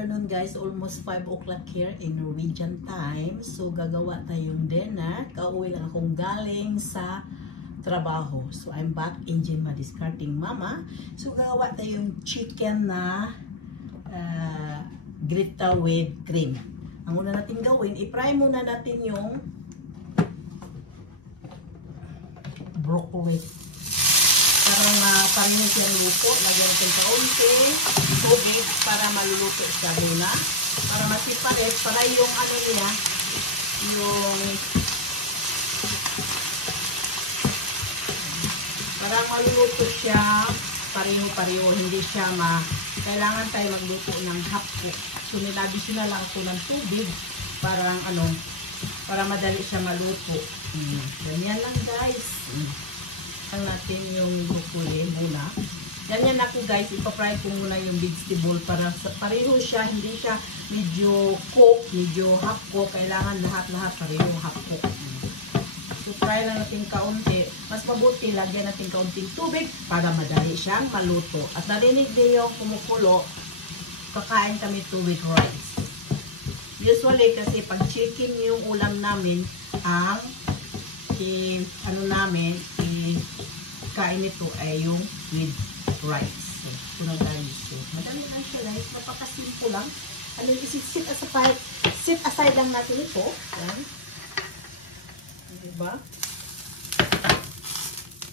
afternoon guys, almost 5 o'clock here in Norwegian time. So gagawa tayong dinner. Kauwi lang akong galing sa trabaho. So I'm back in gym discarding mama. So gagawa tayong chicken na grita with cream. Ang una natin gawin, i-fry muna natin yung broccoli. Para mapanin siya luto, lagyan natin kaunti tubig para maluluto siya muna. Para masiparet, para yung ano niya, yung para maluluto siya pareho-pareho, hindi siya kailangan tayo magluto ng half cook. So nilabis na lang ako ng tubig para para madali siya maluto. Ganyan lang guys. Ang natin yung broccoli muna. Ganyan ako guys, ipapry ko muna yung vegetable para pareho siya, hindi siya medyo cook, medyo half cook. Kailangan lahat pareho half cook. So fry lang natin kaunti. Mas mabuti lagyan natin kaunting tubig para madali siyang maluto. At narinig niyo yung kumukulo, kakain kami to with rice. Usually kasi pag chicken yung ulam namin, ang kain nito ay yung with rice. So, kunang rice. So, madali lang siya guys. Napakasimple lang. Sit aside lang natin ito. Yan. Diba?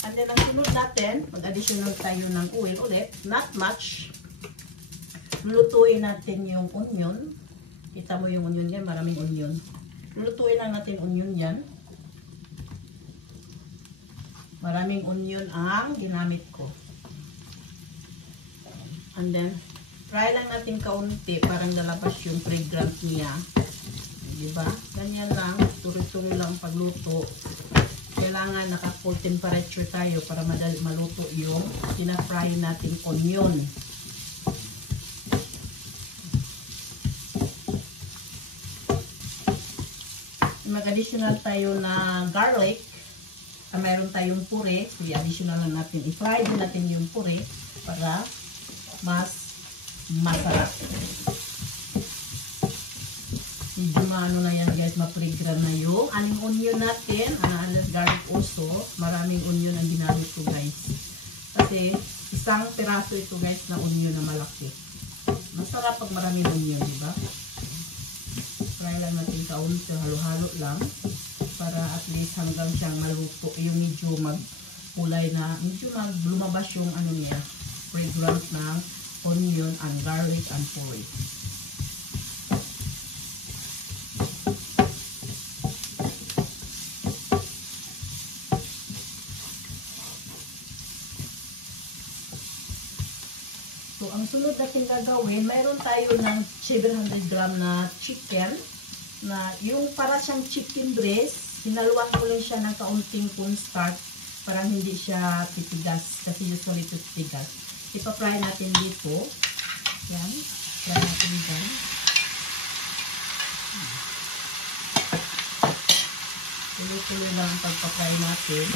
And then, ang sunod natin, mag-additional tayo ng oil ulit. Not much. Lutuin natin yung onion. Kita mo yung onion yan. Maraming onion. Lutuin lang natin onion yan. Maraming onion ang ginamit ko. And then, fry lang natin kaunti. Parang lalabas yung fragrance niya. Diba? Ganyan lang. Tuloy-tuloy lang pagluto. Kailangan naka-full temperature tayo para madali maluto yung pina-fry natin onion. Mag-additional tayo na garlic. Mayroon tayong pure, so i-additional lang natin. I-fry din natin yung pure para mas masarap. Medyo maano na yan guys, ma-fragrant na yung aning onion natin. Alas garlic also. Maraming onion ang ginamit ko guys. Kasi isang piraso ito guys na onion na malaki. Masarap pag maraming onion, diba? Fry lang natin kaunti, halo-halo lang. Para at least hanggang siyang maluto, yung medyo magkulay na, medyo lumabas yung ano niya, fragrance ng onion and garlic and puree. So, ang sunod natin gagawin, mayroon tayo ng 700 gram na chicken, na yung para siyang chicken breast. Hinaluan ko lang siya ng kaunting cornstarch para hindi siya titigas. Kasi usually ito titigas. Ipa-fry natin dito. Yan. Fry natin dyan. Tuloy-tuloy lang ang pagpa-fry natin.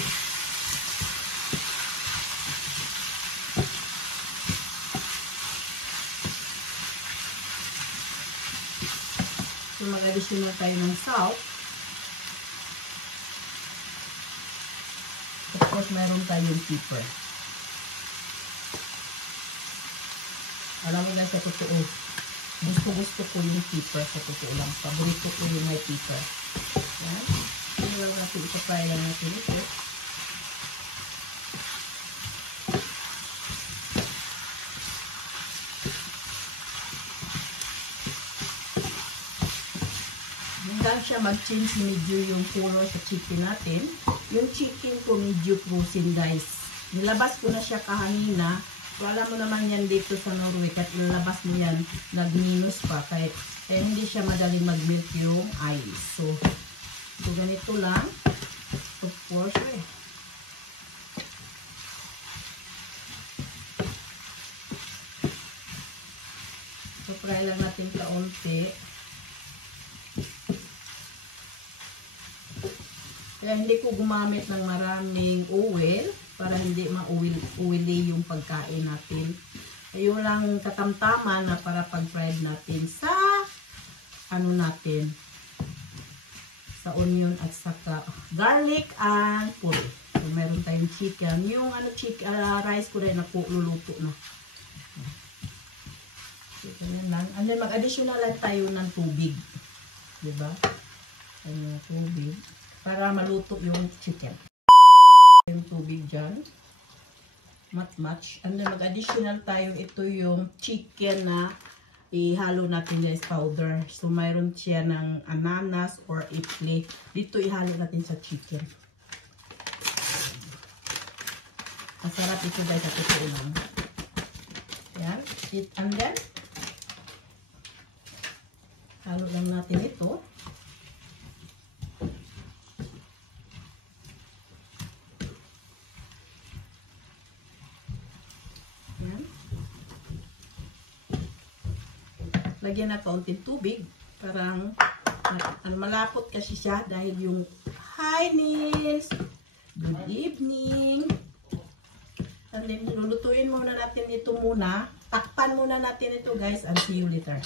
So, mag-additional tayo ng salt. Of course, mayroon tayong pepper. Alam mo guys, sa totoo, gusto ko yung pepper sa totoo lang. Paborito ko yung may pepper. Yan. Hindi lang natin ipapry lang natin ito. Hanggang siya mag-change medyo yung color sa chicken natin. Yung chicken ko medyo frozen guys. Nilabas ko na siya kahangina. So alam mo naman yan dito sa Norway. Kahit nilabas mo yan, nag-minus pa. Kaya hindi siya madaling mag-melt yung ice. So ganito lang. Of course So fry lang natin kaunti. Kaya hindi ko gumamit ng maraming oil para hindi ma-oily yung pagkain natin. Ayun lang katamtaman na para pag-fried natin sa ano natin, sa onion at saka garlic and puri. So, meron tayong chicken. Yung rice ko rin luluto na. So, yan lang. And then mag-additional lang tayo ng tubig. Diba? Ano, tubig. Para maluto yung chicken. Yung tubig dyan. Match. And then mag-additional tayo. Ito yung chicken na ihalo natin guys, powder. So, mayroon siya ng ananas or iple. Dito ihalo natin sa chicken. Masarap ito guys, sa totoo lang. Yan. And then, halo lang natin ito. Yan. Lagyan na kaunting tubig. Parang malapot kasi siya dahil yung hi Nils, good evening. And then lulutuin muna natin ito muna. Takpan muna natin ito guys and see you later.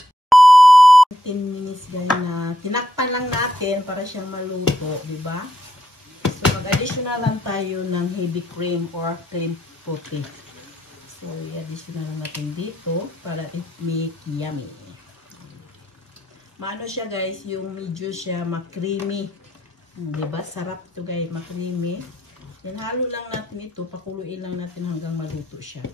10 minutes guys na tinakpan lang natin para siyang maluto, di ba? So mag-additional lang tayo ng heavy cream or cream puti. So i-additional lang natin dito para it make yummy. Maano siya guys, yung medyo siya ma-creamy. Diba? Sarap ito guys, ma-creamy. Then halo lang natin ito, pakuluin lang natin hanggang maluto siya.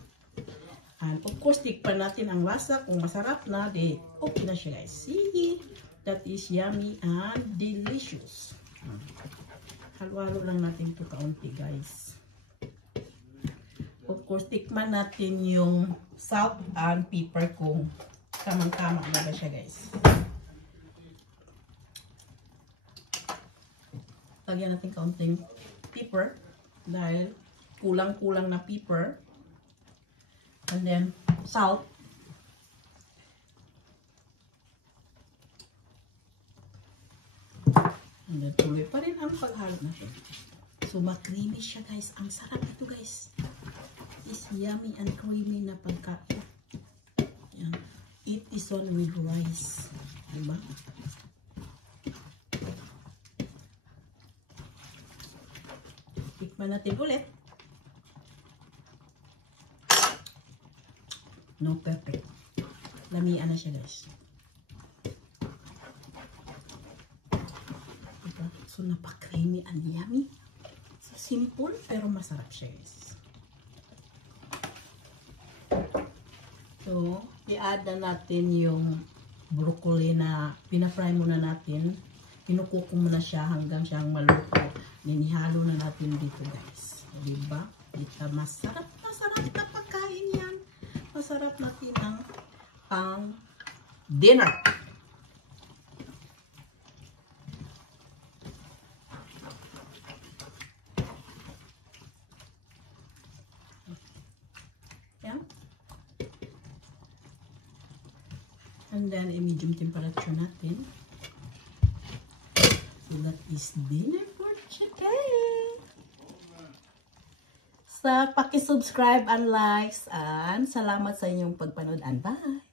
And of course, tikpan natin ang lasa. Kung masarap na, di okay na siya guys. See? That is yummy and delicious. Halo-halo lang natin ito kaunti guys. Of course, tikman natin yung salt and pepper kung tamang-tama na ba siya guys. Lagyan natin kaunting pepper dahil kulang-kulang na pepper. And then salt. And then tuloy pa rin ang paghalo natin. So ma-creamy siya guys. Ang sarap ito guys. It's yummy and creamy na pagkain. Yan. Eat this one with rice. Diba? Tikman natin ulit. No, perfect. Lamian na siya guys. Diba? So napaka-creamy and yummy. So, simple pero masarap siya guys. So, i-add na natin yung broccoli na pinafry muna natin. Kinukuko muna siya hanggang siyang maluto. Ninihalo na natin dito guys. Diba? Ito masarap na pagkain yan. Masarap natin ang pang dinner. Yan. And then, i-medium temperature natin. So, that is dinner for today. So, paki-subscribe and likes. And salamat sa inyong pagpanood. And bye!